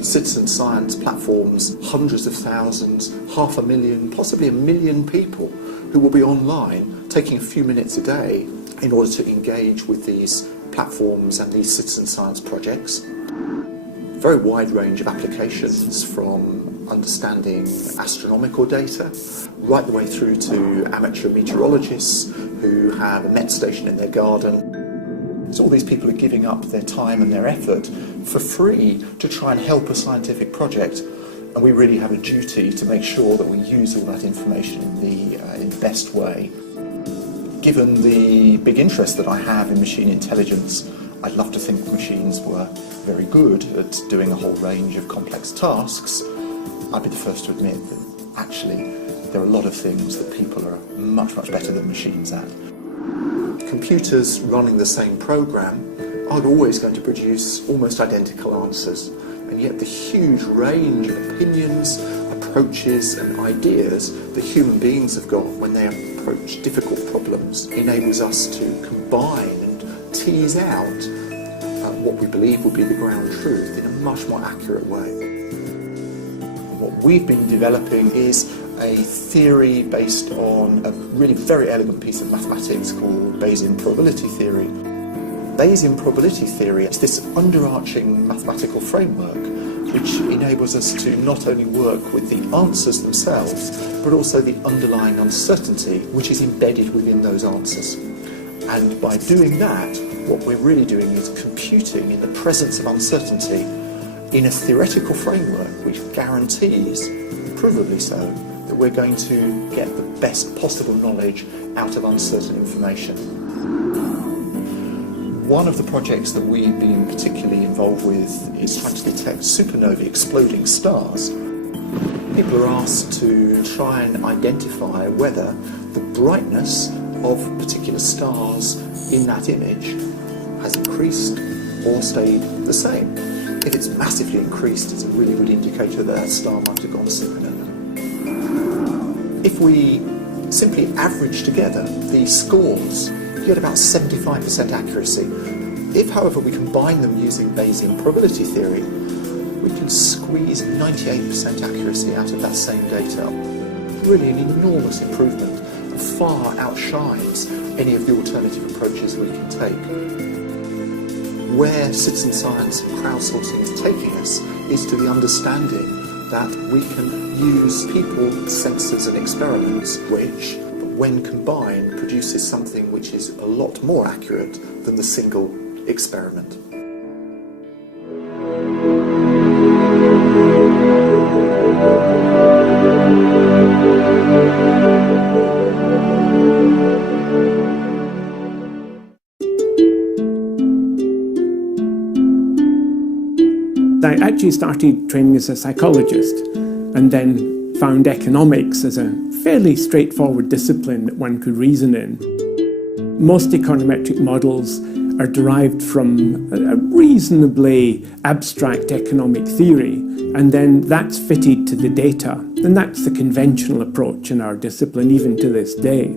Citizen science platforms, hundreds of thousands, 500,000, possibly 1 million people who will be online taking a few minutes a day in order to engage with these platforms and these citizen science projects. Very wide range of applications, from understanding astronomical data right the way through to amateur meteorologists who have a met station in their garden. So all these people are giving up their time and their effort for free to try and help a scientific project, and we really have a duty to make sure that we use all that information in the best way. Given the big interest that I have in machine intelligence, I'd love to think machines were very good at doing a whole range of complex tasks. I'd be the first to admit that actually there are a lot of things that people are much, much better than machines at. Computers running the same program aren't always going to produce almost identical answers, and yet the huge range of opinions, approaches and ideas that human beings have got when they approach difficult problems enables us to combine and tease out what we believe will be the ground truth in a much more accurate way. What we've been developing is a theory based on a really very elegant piece of mathematics called Bayesian probability theory. Bayesian probability theory is this underarching mathematical framework which enables us to not only work with the answers themselves, but also the underlying uncertainty which is embedded within those answers. And by doing that, what we're really doing is computing in the presence of uncertainty in a theoretical framework which guarantees, provably so, that we're going to get the best possible knowledge out of uncertain information. One of the projects that we've been particularly involved with is trying to detect supernovae, exploding stars. People are asked to try and identify whether the brightness of particular stars in that image has increased or stayed the same. If it's massively increased, it's a really good indicator that that star might have gone supernova. If we simply average together these scores, you get about 75% accuracy. If, however, we combine them using Bayesian probability theory, we can squeeze 98% accuracy out of that same data. Really an enormous improvement, and far outshines any of the alternative approaches we can take. Where citizen science and crowdsourcing is taking us is to the understanding that we can use people, sensors and experiments which, when combined, produces something which is a lot more accurate than the single experiment. I actually started training as a psychologist and then found economics as a fairly straightforward discipline that one could reason in. Most econometric models are derived from a reasonably abstract economic theory, and then that's fitted to the data. And that's the conventional approach in our discipline, even to this day.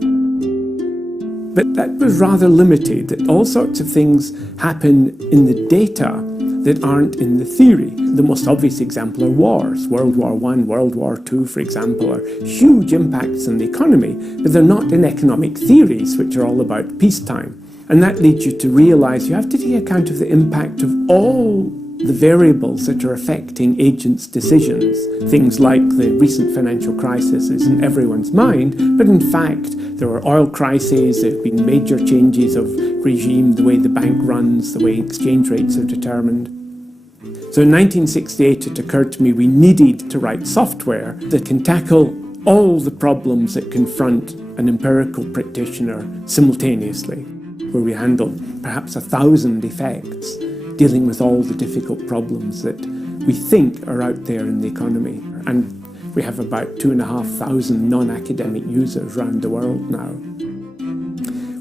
But that was rather limited, that all sorts of things happen in the data that aren't in the theory. The most obvious example are wars. World War I, World War II, for example, are huge impacts on the economy, but they're not in economic theories, which are all about peacetime. And that leads you to realise you have to take account of the impact of all the variables that are affecting agents' decisions. Things like the recent financial crisis is in everyone's mind, but in fact there are oil crises, there have been major changes of regime, the way the bank runs, the way exchange rates are determined. So in 1968 it occurred to me we needed to write software that can tackle all the problems that confront an empirical practitioner simultaneously, where we handle perhaps 1,000 effects, dealing with all the difficult problems that we think are out there in the economy. And we have about 2,500 non-academic users around the world now.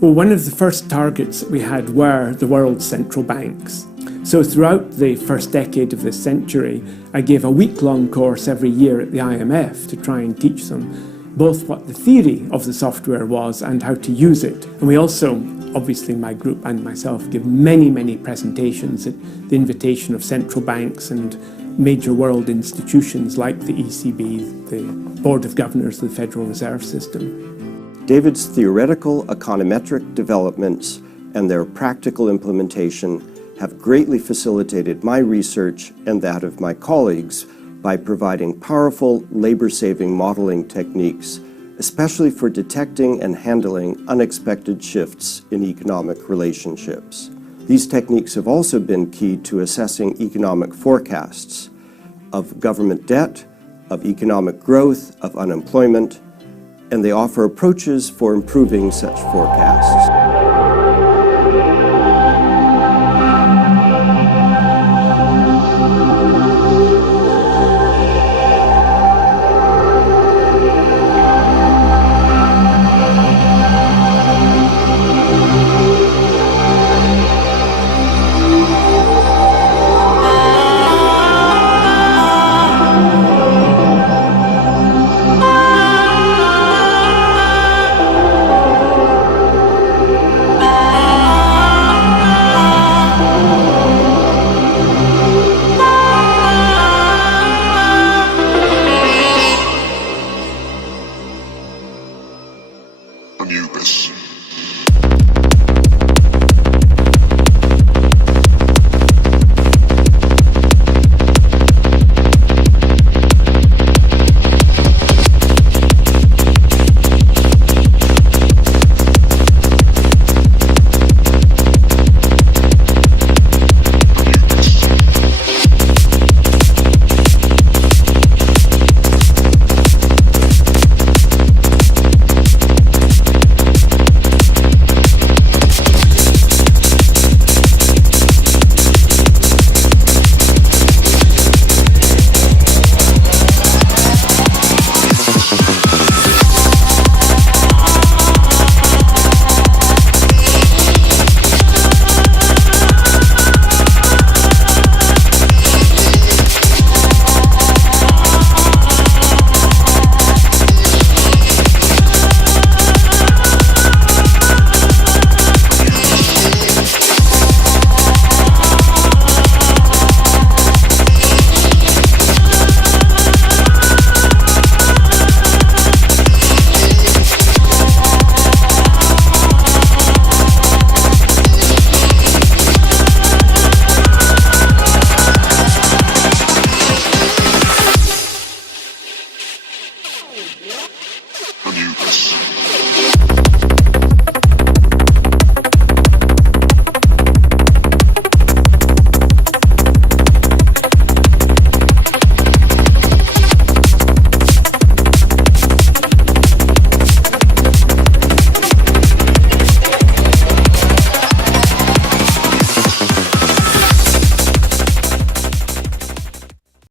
Well, one of the first targets that we had were the world's central banks. So throughout the first decade of this century, I gave a week-long course every year at the IMF to try and teach them both what the theory of the software was and how to use it. And we also, obviously my group and myself, give many presentations at the invitation of central banks and major world institutions like the ECB, the Board of Governors of the Federal Reserve System. David's theoretical econometric developments and their practical implementation have greatly facilitated my research and that of my colleagues by providing powerful labor-saving modeling techniques, especially for detecting and handling unexpected shifts in economic relationships. These techniques have also been key to assessing economic forecasts of government debt, of economic growth, of unemployment, and they offer approaches for improving such forecasts.